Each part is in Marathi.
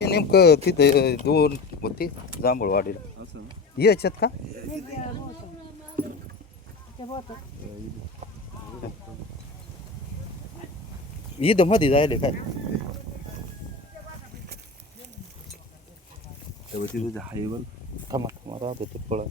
नेमकं तिथे दोन होते जांभूळवाडीला असं याच्यात का ईद मध्ये जायले काय तेव्हा तिथे हायवर थांबा थांबा राहतो ते पळ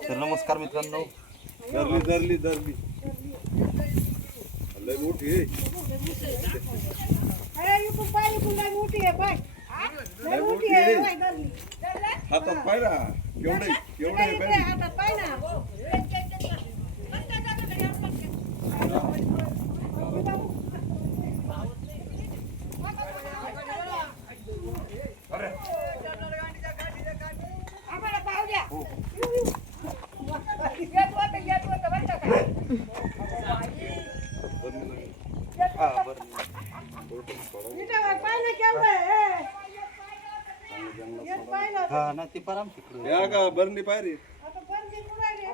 तर नमस्कार मित्रांनो धरली लय मोठी आहे. लय मोठी आहे. हातात पाहिला केवढे हा ना ती परम तिकडे या का बरणी पायरी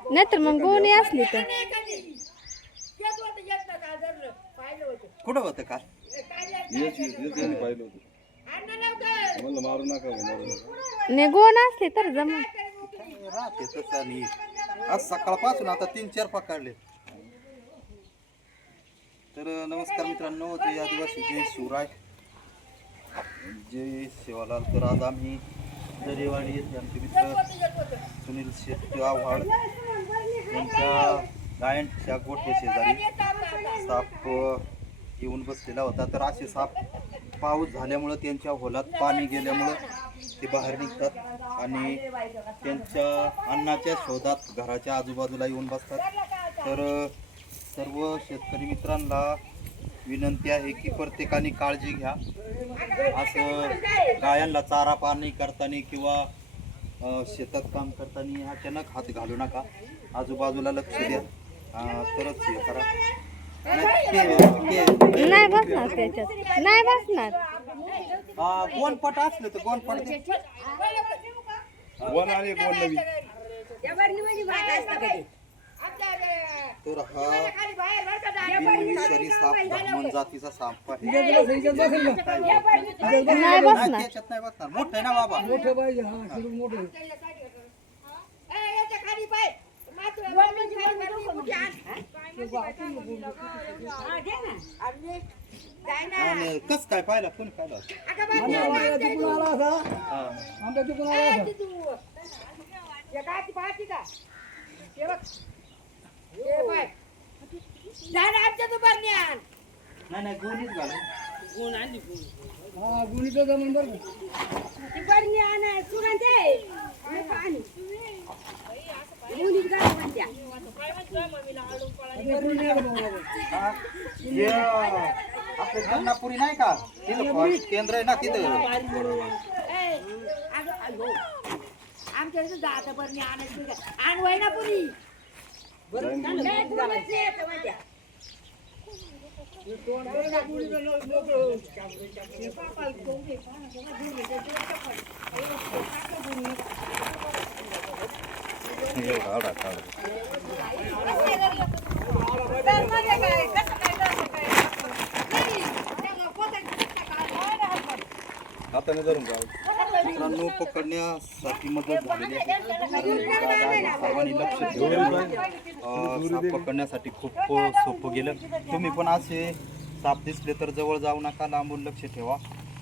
नाही तर मग गोणी असली तर कुठं होतं का येस यांनी पाहिलं होतं म्हणलं मारू नका नाही गोण असली तर जमा राहते तसं आणि आज सकाळपासून आता 3-4 पकडले तर नमस्कार मित्रांनो जय आदिवासी जय शिवराय जय शिवालाल तर आज आम्ही दरेवाडी येथे आमचे मित्र सुनील शेट्टी आव्हाड यांच्या गायंच्या गोठ्या शेजारी साप येऊन बसलेला होता तर असे साप पाऊस झाल्यामुळं त्यांच्या होलात पाणी गेल्यामुळं ते बाहेर निघतात आणि त्यांच्या अन्नाच्या शोधात घराच्या आजूबाजूला येऊन बसतात तर सर्व शेतकरी मित्रांना विनंती आहे की प्रत्येकाने काळजी घ्या असं गायांना चारा पाणी करताना किंवा शेतात काम करताना अचानक हात घालू नका आजूबाजूला लक्ष द्या तरच हे करा नाही बसणार त्याच्यात नाही बसणार गोनपट असलं तर गोनपट वन आणि वन नवी तर हा बिनविषारी साप ब्राह्मण जातीचा साप आहे नाही बसणार त्याच्यात नाही बसणार मोठं आहे ना बाबा आणि कस काय पाहिला कोण पाहिला नाही गोणीच घालून आपले गंगापुरी नाही का तिथं फॉरेस्ट केंद्र आहे ना तिथं आमच्या इथं जाता बरणी आणायची आणवाय ना पुरी हाताने धरून जाऊ मित्रांनो पकडण्यासाठी मदत झालेली आहे सर्वांनी लक्ष ठेवल्यामुळे साप पकडण्यासाठी खूप सोपं गेलं तुम्ही पण असे साप दिसले तर जवळ जाऊ नका लांबून लक्ष ठेवा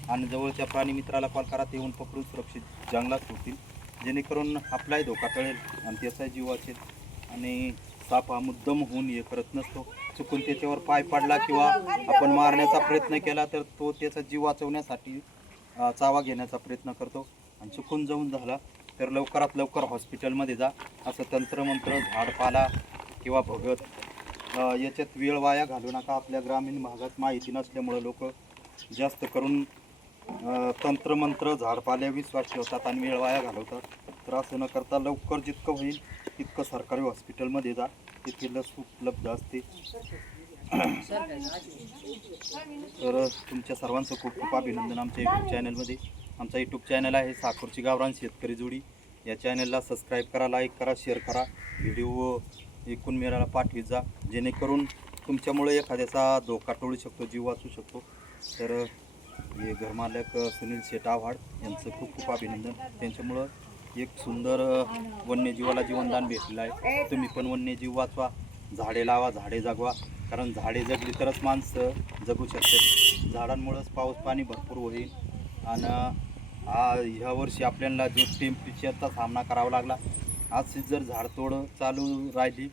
आणि जवळच्या प्राणी मित्राला कॉल करा ते येऊन पकडून सुरक्षित जंगलात होतील जेणेकरून आपलाही धोका टळेल आणि त्याचा जीव वाचेल आणि साप हा मुद्दाम होऊन हे करत नसतो चुकून त्याच्यावर पाय पडला किंवा आपण मारण्याचा प्रयत्न केला तर तो त्याचा जीव वाचवण्यासाठी चावा घेण्याचा प्रयत्न करतो आणि चुकून जाऊन झाला तर लवकरात लवकर हॉस्पिटलमध्ये जा असं तंत्रमंत्र झाडपाला किंवा भगत याच्यात वेळ वाया घालू नका आपल्या ग्रामीण भागात माहिती नसल्यामुळं लोक जास्त करून तंत्रमंत्र झाडपाल्या विश्वास ठेवतात आणि वेळ वाया घालवतात. तर असं न करता लवकर जितकं होईल तितकं सरकारी हॉस्पिटलमध्ये जा, तिथे लस उपलब्ध असते. तर तुमच्या सर्वांचं खूप खूप अभिनंदन आमच्या यूट्यूब चॅनलमध्ये. आमचा यूट्यूब चॅनल आहे साकोरची गावरान शेतकरी जोडी. या चॅनलला सबस्क्राईब करा, लाईक करा, शेअर करा, व्हिडिओ एकूण मेळाला पाठवीत जा, जेणेकरून तुमच्यामुळे एखाद्याचा धोका टळू शकतो, जीव वाचू शकतो. तर हे घरमालक सुनील शेट आव्हाड यांचं खूप खूप अभिनंदन. त्यांच्यामुळं एक सुंदर वन्यजीवाला जीवनदान भेटलेलं आहे. तुम्ही पण वन्यजीव वाचवा, झाडे लावा, झाडे जगवा, कारण झाडे जगली तरच माणसं जगू शकते. झाडांमुळंच पाऊस पाणी भरपूर होईल. आणि ह्या वर्षी आपल्याला जो टेम्परेचरचा सामना करावा लागला, आज जर झाडतोड चालू राहिली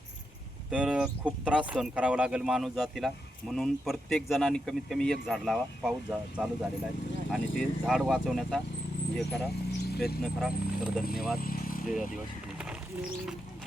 तर खूप त्रास सहन करावा लागेल मानव जातीला. म्हणून प्रत्येक जणांनी कमीत कमी एक झाड लावा. पाऊस चालू झालेला आहे आणि ते झाड वाचवण्याचा हे करा, प्रयत्न करा. तर धन्यवाद. जय आदिवासी.